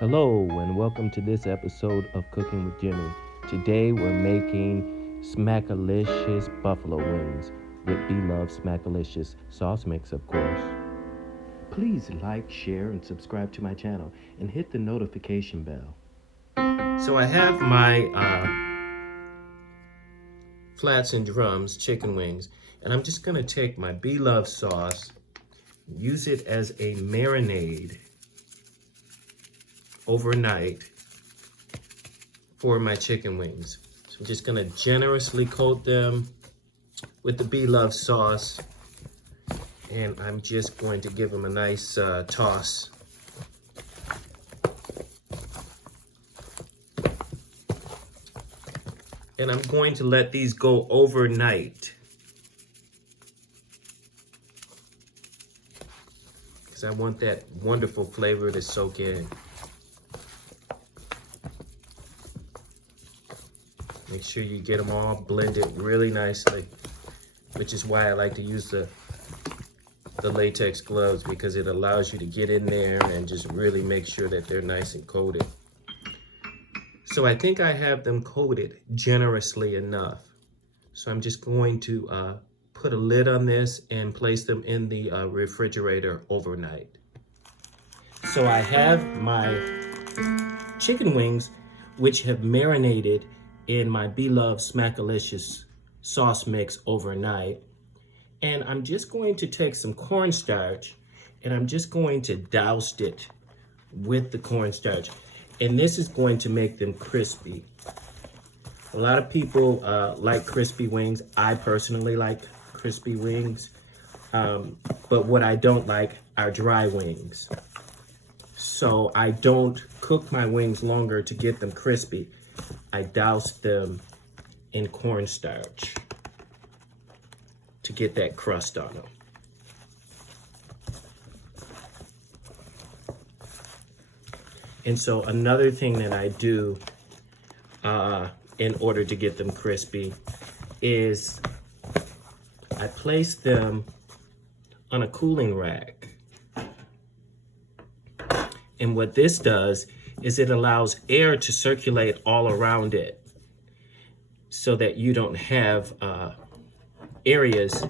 Hello and welcome to this episode of Cooking with Jimmy. Today we're making Smackalicious buffalo wings with Bloves Smackalicious sauce mix, of course. Please like, share, and subscribe to my channel and hit the notification bell. So I have my flats and drums chicken wings, and I'm just gonna take my Bloves sauce, use it as a marinade overnight for my chicken wings. So I'm just gonna generously coat them with the Bloves sauce, and I'm just going to give them a nice toss. And I'm going to let these go overnight, because I want that wonderful flavor to soak in. Make sure you get them all blended really nicely, which is why I like to use the latex gloves, because it allows you to get in there and just really make sure that they're nice and coated. So I think I have them coated generously enough. So I'm just going to put a lid on this and place them in the refrigerator overnight. So I have my chicken wings, which have marinated in my Bloves Smackalicious sauce mix overnight. And I'm just going to take some cornstarch and I'm just going to douse it with the cornstarch. And this is going to make them crispy. A lot of people like crispy wings. I personally like crispy wings. But what I don't like are dry wings. So I don't cook my wings longer to get them crispy. I douse them in cornstarch to get that crust on them. And so another thing that I do in order to get them crispy is I place them on a cooling rack. And what this does is it allows air to circulate all around it so that you don't have areas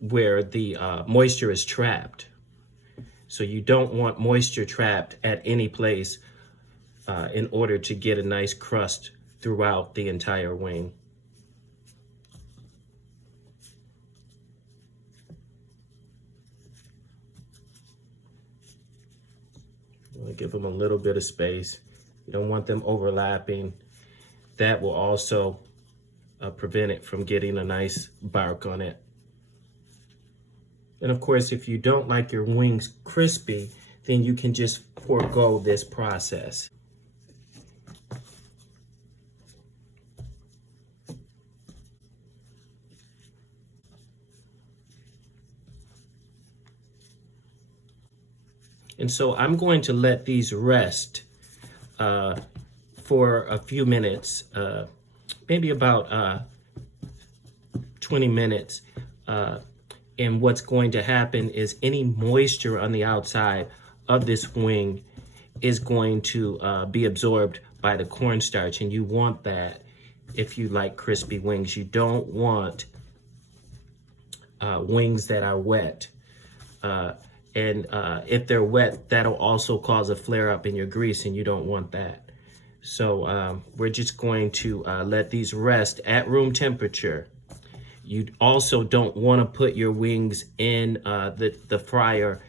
where the moisture is trapped. So you don't want moisture trapped at any place in order to get a nice crust throughout the entire wing. Give them a little bit of space. You don't want them overlapping. That will also prevent it from getting a nice bark on it. And of course, if you don't like your wings crispy, then you can just forego this process. And so I'm going to let these rest for a few minutes, maybe about 20 minutes. And what's going to happen is any moisture on the outside of this wing is going to be absorbed by the cornstarch. And you want that if you like crispy wings. You don't want wings that are wet. And if they're wet, that'll also cause a flare up in your grease, and you don't want that. So we're just going to let these rest at room temperature. You also don't want to put your wings in the fryer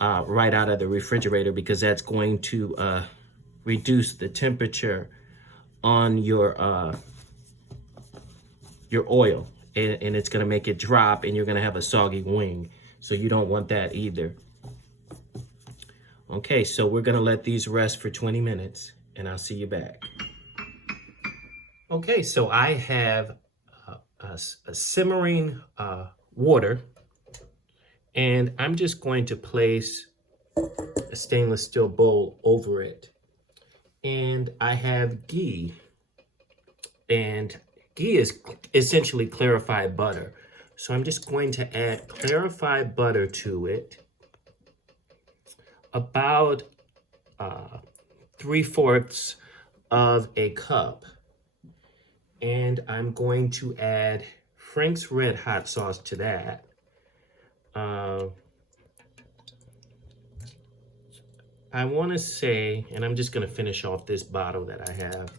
right out of the refrigerator, because that's going to reduce the temperature on your oil, and it's going to make it drop, and you're going to have a soggy wing. So you don't want that either. Okay, so we're gonna let these rest for 20 minutes and I'll see you back. Okay, so I have a simmering water, and I'm just going to place a stainless steel bowl over it. And I have ghee, and ghee is essentially clarified butter. So I'm just going to add clarified butter to it, about 3/4 of a cup. And I'm going to add Frank's Red Hot Sauce to that. I want to say, and I'm just going to finish off this bottle that I have,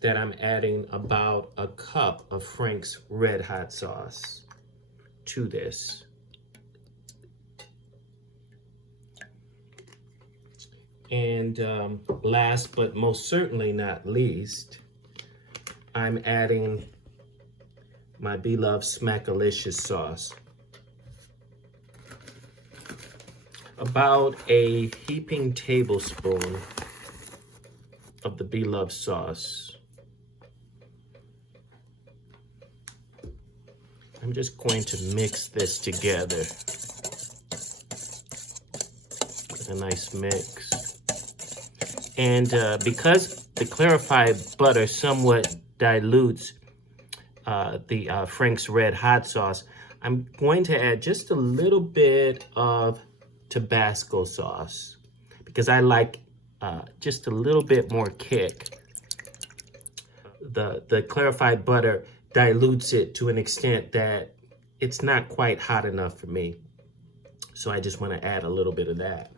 that I'm adding about a cup of Frank's Red Hot Sauce to this. And last but most certainly not least, I'm adding my beloved Smackalicious sauce. About a heaping tablespoon of the beloved sauce. I'm just going to mix this together with a nice mix. And because the clarified butter somewhat dilutes the Frank's Red Hot Sauce, I'm going to add just a little bit of Tabasco sauce because I like just a little bit more kick. The clarified butter dilutes it to an extent that it's not quite hot enough for me. So I just want to add a little bit of that.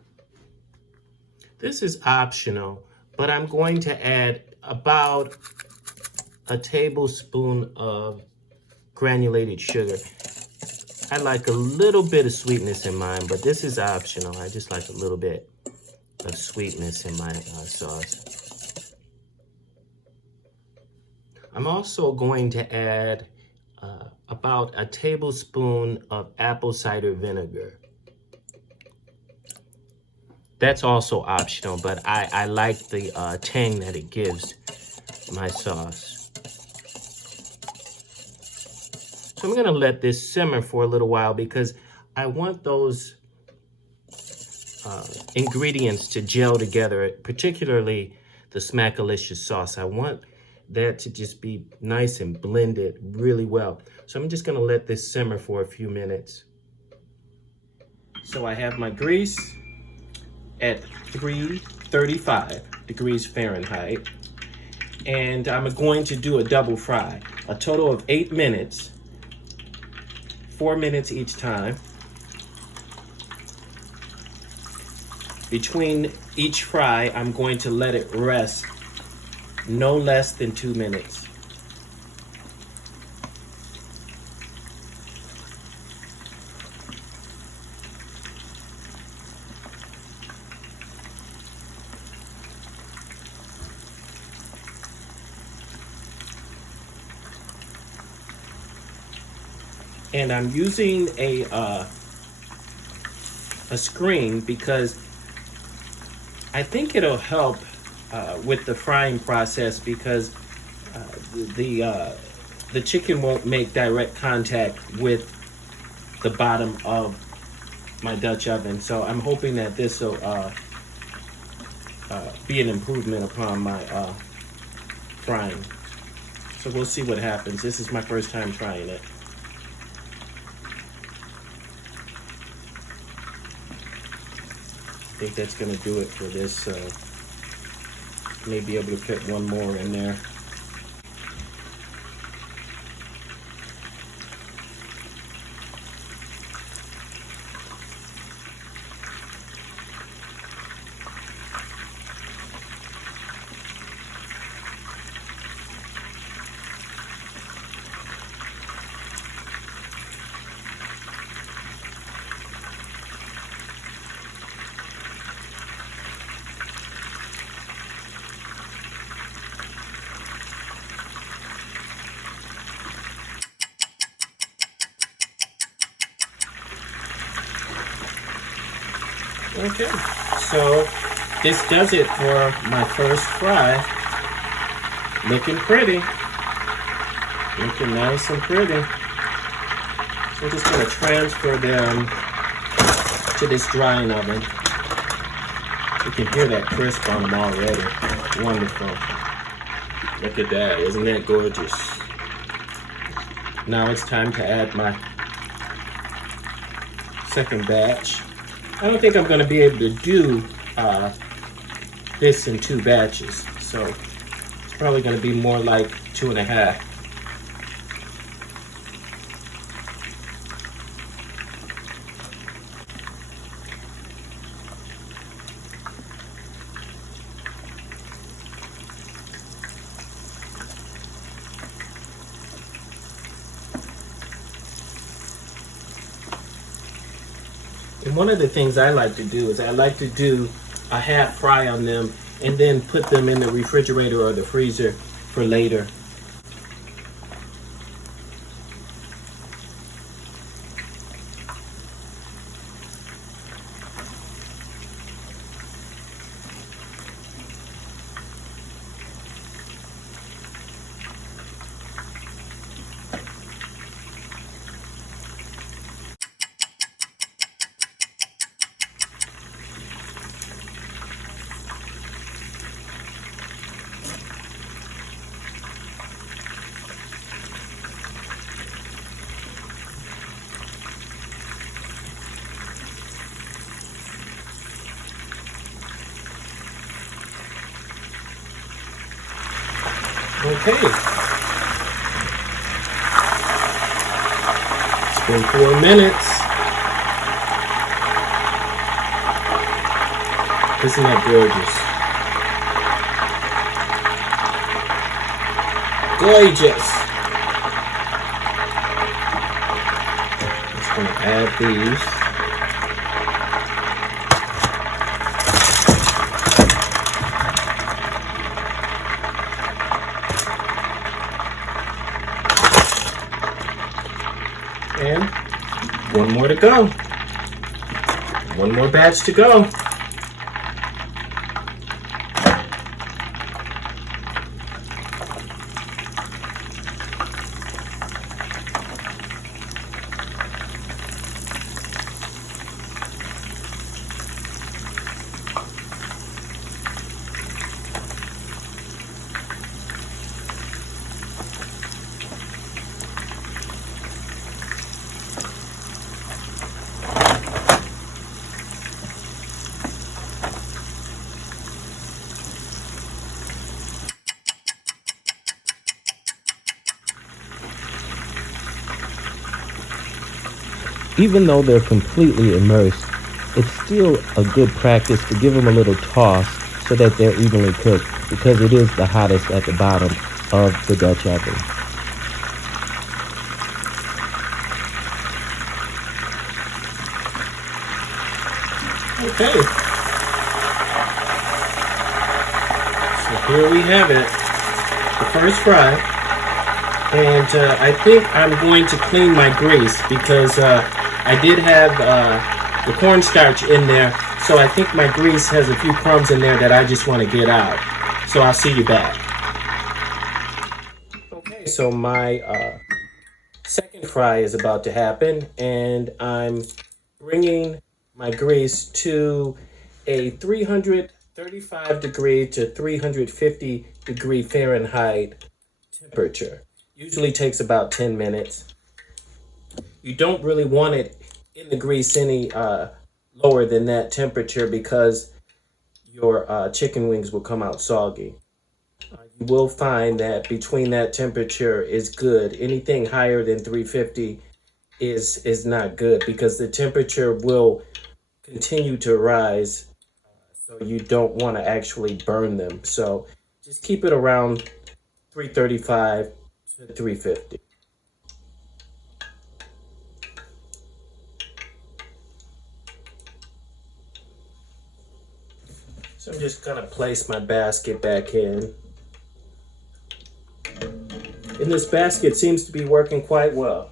This is optional, but I'm going to add about a tablespoon of granulated sugar. I like a little bit of sweetness in mine, but this is optional. I just like a little bit of sweetness in my sauce. I'm also going to add about a tablespoon of apple cider vinegar. That's also optional, but I like the tang that it gives my sauce. So I'm going to let this simmer for a little while because I want those ingredients to gel together, particularly the Smackalicious sauce. I want that to just be nice and blended really well. So I'm just going to let this simmer for a few minutes. So I have my grease at 335 degrees Fahrenheit, and I'm going to do a double fry, a total of 8 minutes, 4 minutes each time. Between each fry, I'm going to let it rest no less than 2 minutes. And I'm using a screen because I think it'll help with the frying process because the chicken won't make direct contact with the bottom of my Dutch oven. So I'm hoping that this will be an improvement upon my frying. So we'll see what happens. This is my first time trying it. I think that's going to do it for this. May be able to fit one more in there. Okay, so this does it for my first fry. Looking pretty. Looking nice and pretty. So I'm just going to transfer them to this drying oven. You can hear that crisp on them already. Wonderful. Look at that. Isn't that gorgeous? Now it's time to add my second batch. I don't think I'm going to be able to do this in 2 batches. So it's probably going to be more like 2.5. And one of the things I like to do is I like to do a half fry on them and then put them in the refrigerator or the freezer for later. Okay. It's been 4 minutes. Isn't that gorgeous? Gorgeous. Just gonna add these. And one more to go. One more batch to go. Even though they're completely immersed, it's still a good practice to give them a little toss so that they're evenly cooked, because it is the hottest at the bottom of the Dutch oven. Okay. So here we have it, the first fry. And I think I'm going to clean my grease because I did have the cornstarch in there, so I think my grease has a few crumbs in there that I just want to get out. So I'll see you back. Okay, so my second fry is about to happen, and I'm bringing my grease to a 335 degree to 350 degree Fahrenheit temperature. Usually takes about 10 minutes. You don't really want it in the grease any lower than that temperature because your chicken wings will come out soggy. You will find that between that temperature is good. Anything higher than 350 is not good because the temperature will continue to rise, so you don't want to actually burn them. So just keep it around 335 to 350. So I'm just gonna place my basket back in. And this basket seems to be working quite well.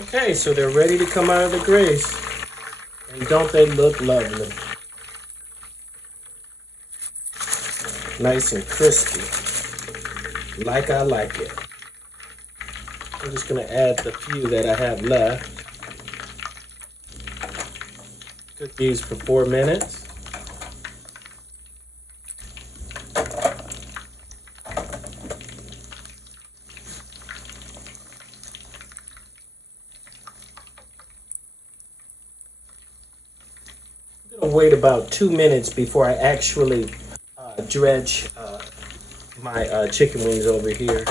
Okay, so they're ready to come out of the grease. And don't they look lovely? Nice and crispy, like I like it. I'm just gonna add the few that I have left. Cook these for 4 minutes. I'm gonna wait about 2 minutes before I actually dredge my chicken wings over here,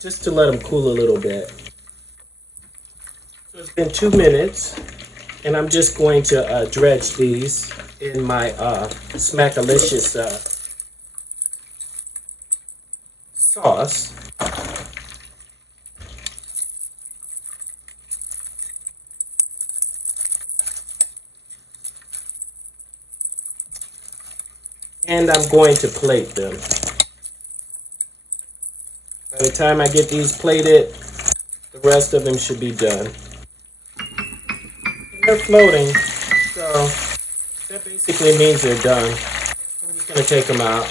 just to let them cool a little bit. So it's been 2 minutes, and I'm just going to dredge these in my Smackalicious sauce. And I'm going to plate them. By the time I get these plated, the rest of them should be done. And they're floating, so that basically means they're done. I'm just going to take them out.